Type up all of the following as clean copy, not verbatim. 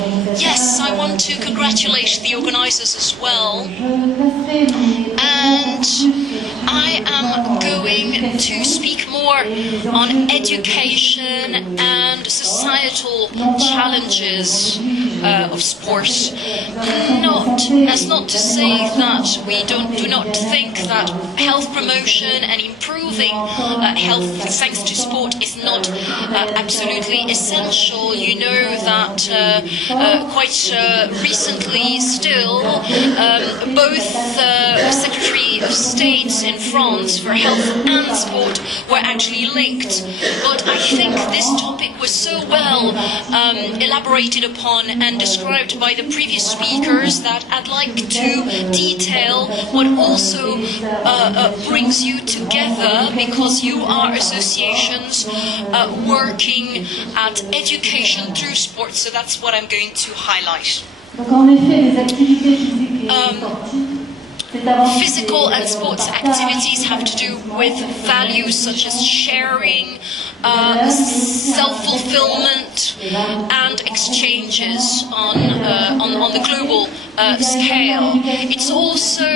Yes, I want to congratulate the organizers as well. And I am going to speak more on education and societal challenges of sport. That's not to say that we do not think that health promotion and improving health thanks to sport is not absolutely essential. You know that quite recently still both Secretary of State in France for health and sport were actually linked. But I think this topic was so well elaborated upon and described by the previous speakers that I'd like to detail what also brings you together, because you are associations working at education through sport, so that's what I'm going to highlight. Physical and sports activities have to do with values such as sharing, self-fulfillment, and exchanges on the global scale. It's also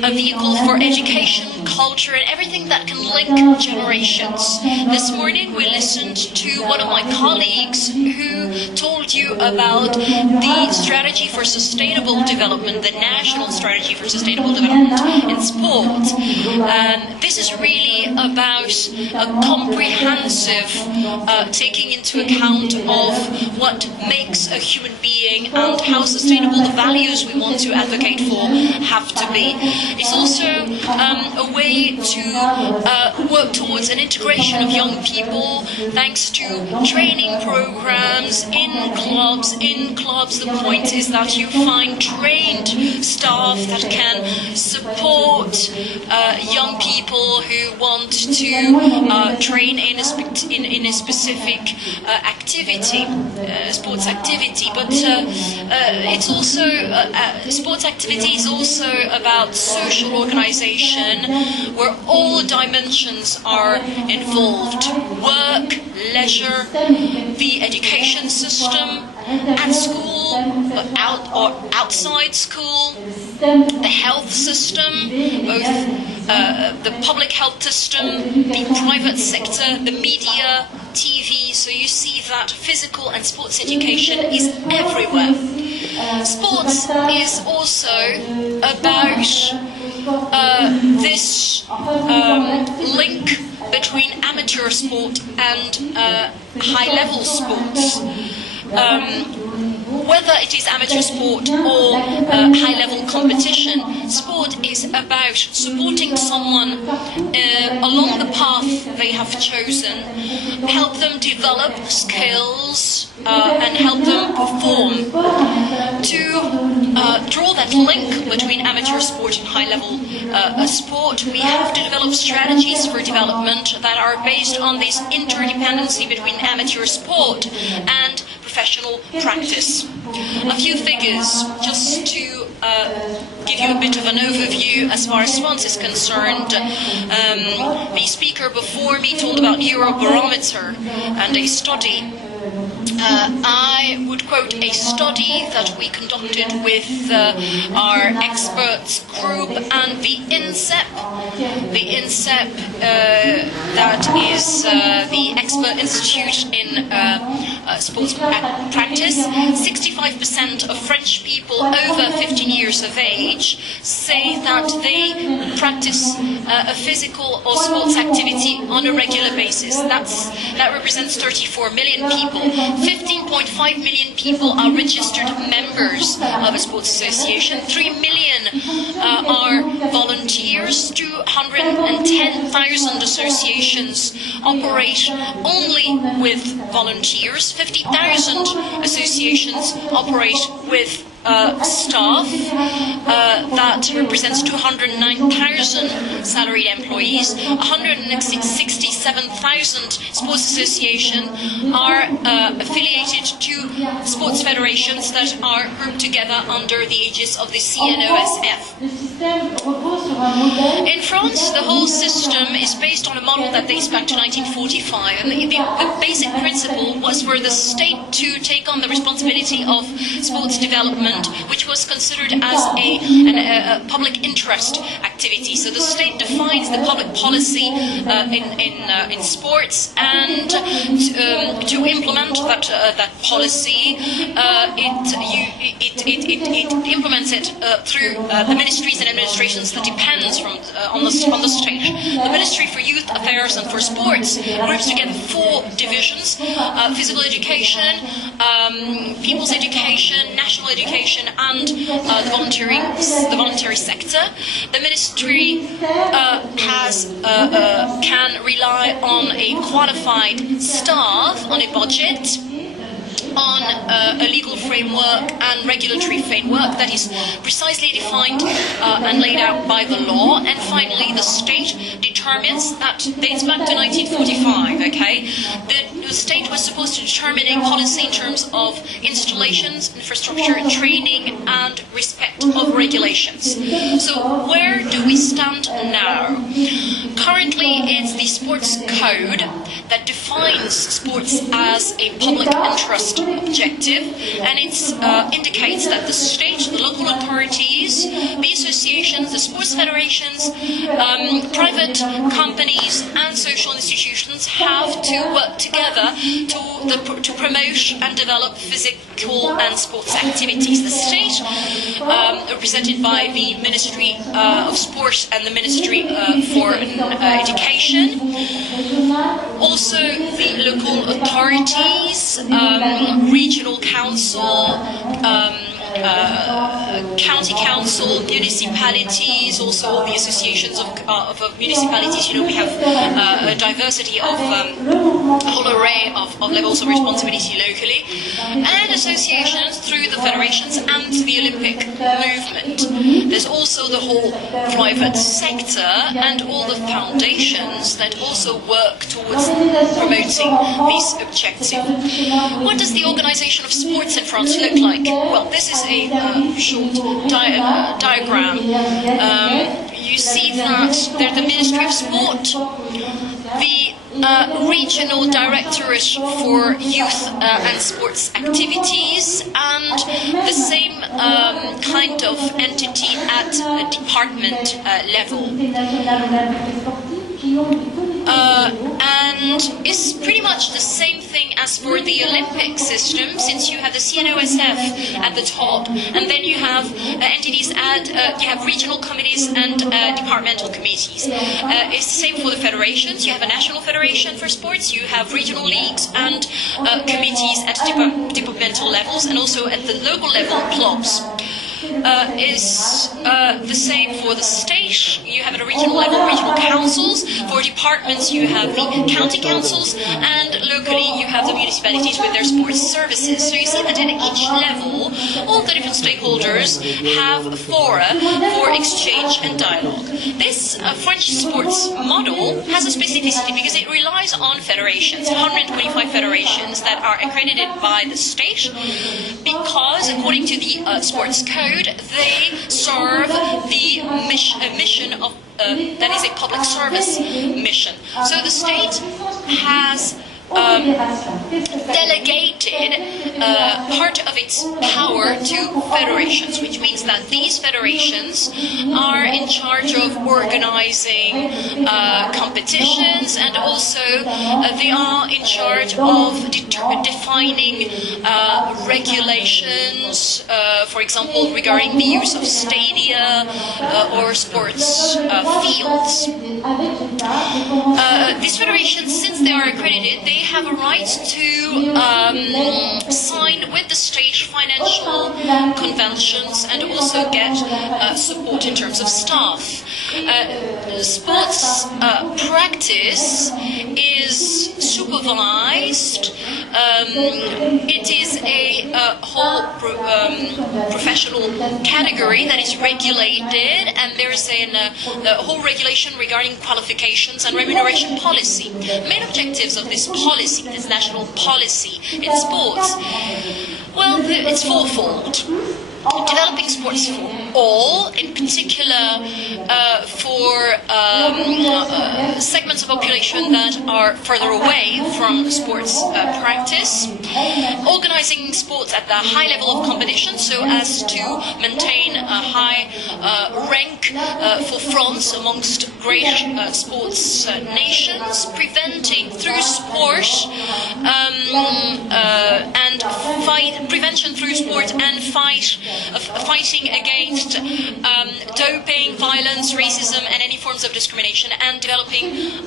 a vehicle for education, culture, and everything that can link generations. This morning we listened to one of my colleagues who told you about the strategy for sustainable development, the national strategy for sustainable development in sport. And this is really about a comprehensive taking into account of what makes a human being and how sustainable the values we want to advocate for have to be. It's also a way to work towards an integration of young people thanks to training programs in clubs. In clubs, the point is that you find trained staff that can support young people who want to train in a specific activity, sports activity. But it's also sports activity is also about social organization, where all dimensions are involved: work, leisure, the education system, at school, outside school, the health system, both the public health system, the private sector, the media, TV. So you see that physical and sports education is everywhere. Sports is also about this link between amateur sport and high-level sports. Whether it is amateur sport or high-level competition, sport is about supporting someone along the path they have chosen, help them develop skills, and help them perform. To draw that link between amateur sport and high-level sport, we have to develop strategies for development that are based on this interdependency between amateur sport and professional practice. A few figures just to give you a bit of an overview as far as France is concerned. The speaker before me told about Eurobarometer and a study. I would quote a study that we conducted with our experts group and the INSEP. The INSEP, that is the Expert Institute in Sports Practice. 65% of French people over 15 years of age say that they practice a physical or sports activity on a regular basis. That represents 34 million people. 15.5 million people are registered members of a sports association. 3 million are volunteers. 210,000 associations operate only with volunteers. 50,000 associations operate with staff. That represents 209,000 salaried employees. 167,000 sports associations are affiliated to sports sports federations that are grouped together under the aegis of the CNOSF. In France, the whole system is based on a model that dates back to 1945, and the basic principle was for the state to take on the responsibility of sports development, which was considered as a public interest activity. So the state defines the public policy in sports, and to implement that policy, it implements it through the ministries and administrations that depends on the state. The Ministry for Youth Affairs and for Sports groups together 4 divisions: physical education, people's education, national education, and the voluntary sector. The ministry can rely on a qualified staff, on a budget, on a legal framework and regulatory framework that is precisely defined and laid out by the law. And finally, the state determines, that dates back to 1945, okay? The state was supposed to determine a policy in terms of installations, infrastructure, training, and respect of regulations. So where do we stand now? Currently, it's the sports code that defines sports as a public interest objective, and it indicates that the state, the local authorities, the associations, the sports federations, private companies and social institutions have to work together to promote and develop physical and sports activities. The state, represented by the Ministry of Sport and the Ministry for Education, also the local authorities, regional council, county council, municipalities, also the associations of municipalities. You know, we have a diversity of a whole array of levels of responsibility locally, and associations through the federations and the Olympic movement. There's also the whole private sector and all the foundations that also work towards promoting this objective. What does the organization of sports in France look like? Well, this is a short diagram. You see that there's the Ministry of Sport, the regional directorate for youth and sports activities, and the same kind of entity at a department level. And it's pretty much the same thing as for the Olympic system, since you have the CNOSF at the top, and then you have entities you have regional committees and departmental committees. It's the same for the federations. You have a national federation for sports, you have regional leagues and committees at departmental levels, and also at the local level, clubs. Is the same for the state. You have at a regional level regional councils. For departments, you have the county councils, and locally you have the municipalities with their sports services. So you see that at each level, all the different stakeholders have a fora for exchange and dialogue. This French sports model has a specificity because it relies on federations, 125 federations that are accredited by the state, because according to the sports code, they serve the mission of that is a public service mission. So the state has delegated part of its power to federations, which means that these federations are in charge of organizing competitions, and also they are in charge of defining regulations, for example, regarding the use of stadia or sports fields. These federations, since they are accredited, they have a right to sign with the state financial conventions and also get support in terms of staff. Sports practice is supervised. It is a whole professional category that is regulated, and there is a whole regulation regarding qualifications and remuneration policy. The main objectives of this policy, this national policy in sports, well, it's fourfold. Developing sports for all, in particular for segments of population that are further away from sports practice. Organizing sports at the high level of competition so as to maintain a high rank for France amongst great sports nations. Preventing through sport and prevention through sport and fighting against doping, violence, racism, and any forms of discrimination, and developing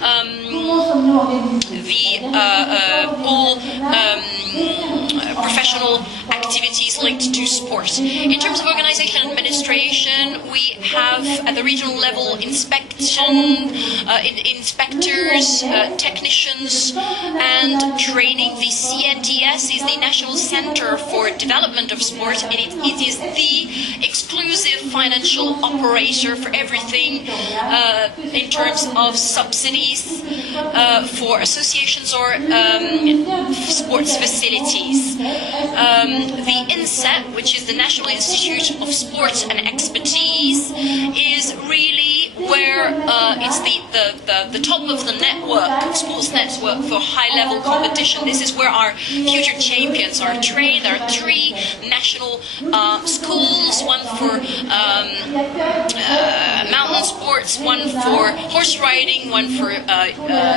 all professional activities linked to sport. In terms of organization and administration, we have at the regional level inspectors, technicians, and training. The CNDS is the National Center for Development of Sport, and it is the exclusive financial operator for everything in terms of subsidies for associations or sports facilities. The INSET, which is the National Institute of Sport and Expertise, is really where it's the top of the network, sports network for high-level competition. This is where our future champions are trained. There are 3 national schools, one for mountain sports, one for horse riding, one for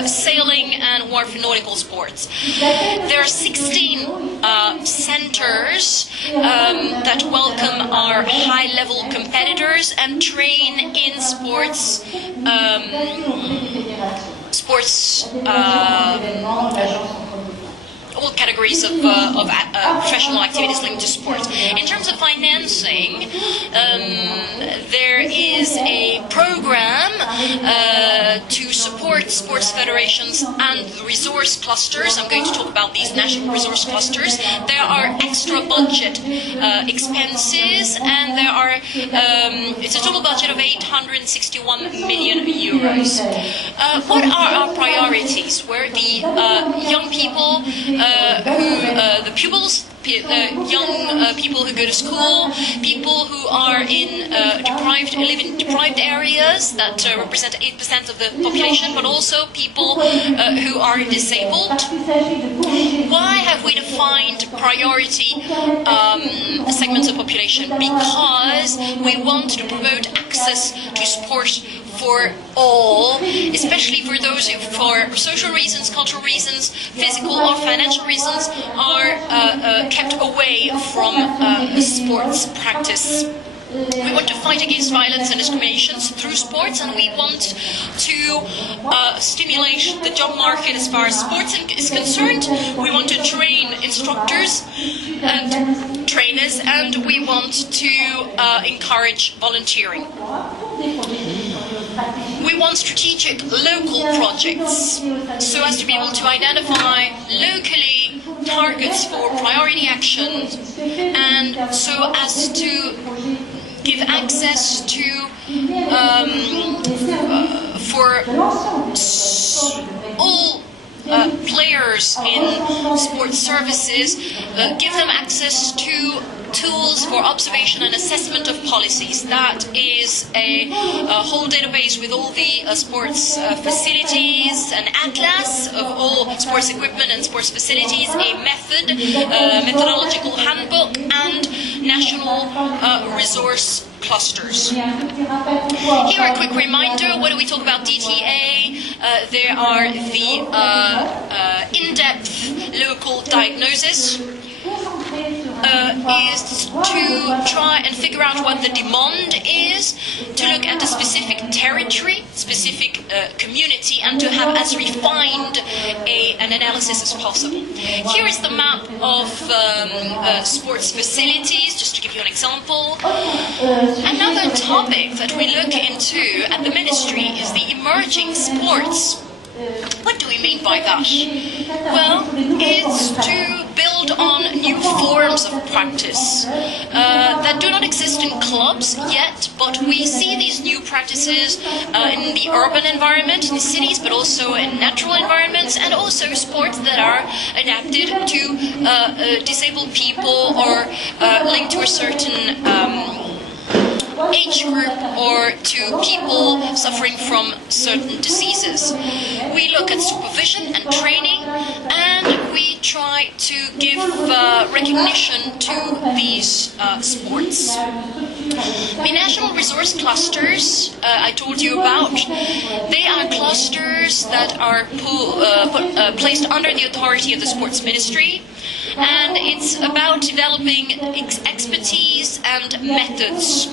sailing, and one for nautical sports. There are 16 centers that welcome our high-level competitors and train in sports all categories of professional activities linked to sport. In terms of financing, there is a program to support sports federations and resource clusters. I'm going to talk about these national resource clusters. There are extra budget expenses, and there are it's a total budget of 861 million euros. What are our priorities? Where the young people the pupils, young people who go to school, people who are in live in deprived areas that represent 8% of the population, but also people who are disabled. Why have we defined priority segments of population? Because we want to promote access to sport for all, especially for those who, for social reasons, cultural reasons, physical or financial reasons, are kept away from sports practice. We want to fight against violence and discriminations through sports, and we want to stimulate the job market as far as sports is concerned. We want to train instructors and trainers, and we want to encourage volunteering. We want strategic local projects so as to be able to identify locally targets for priority actions, and so as to give access to for all players in sports services, give them access to tools for observation and assessment of policies. That is a whole database with all the sports facilities, an atlas of all sports equipment and sports facilities, a methodological handbook, and national resource clusters. Here a quick reminder, when we talk about DTA, there are the in-depth local diagnosis, is to try and figure out what the demand is, to look at a specific territory, specific community, and to have as refined an analysis as possible. Here is the map of sports facilities, just to give you an example. Another topic that we look into at the Ministry is the emerging sports. What do we mean by that? Well, it's to build build on new forms of practice that do not exist in clubs yet, but we see these new practices in the urban environment, in cities, but also in natural environments, and also sports that are adapted to disabled people or linked to a certain age group or to people suffering from certain diseases. We look at supervision and training, and we try to give recognition to these sports. The national resource clusters I told you about, they are clusters that are placed under the authority of the sports ministry, and it's about developing expertise and methods.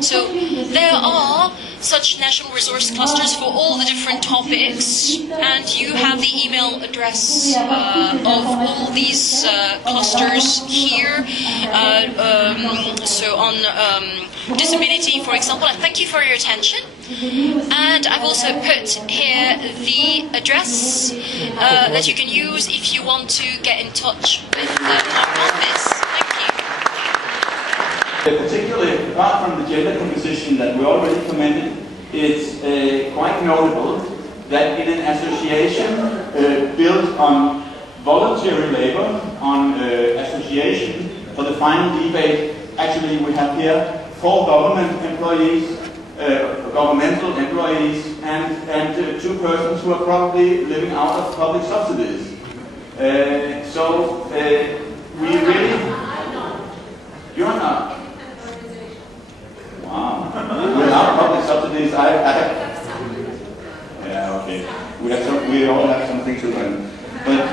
So there are such national resource clusters for all the different topics, and you have the email address of all these clusters here. So on disability, for example, I thank you for your attention. And I've also put here the address that you can use if you want to get in touch with our office. Particularly, apart from the gender composition that we already commented, it's quite notable that in an association built on voluntary labor, on association for the final debate, actually we have here 4 government employees, governmental employees, and 2 persons who are probably living out of public subsidies. So we really, you're not. Wow. Without public subsidies, yeah, okay. We all have something to learn. But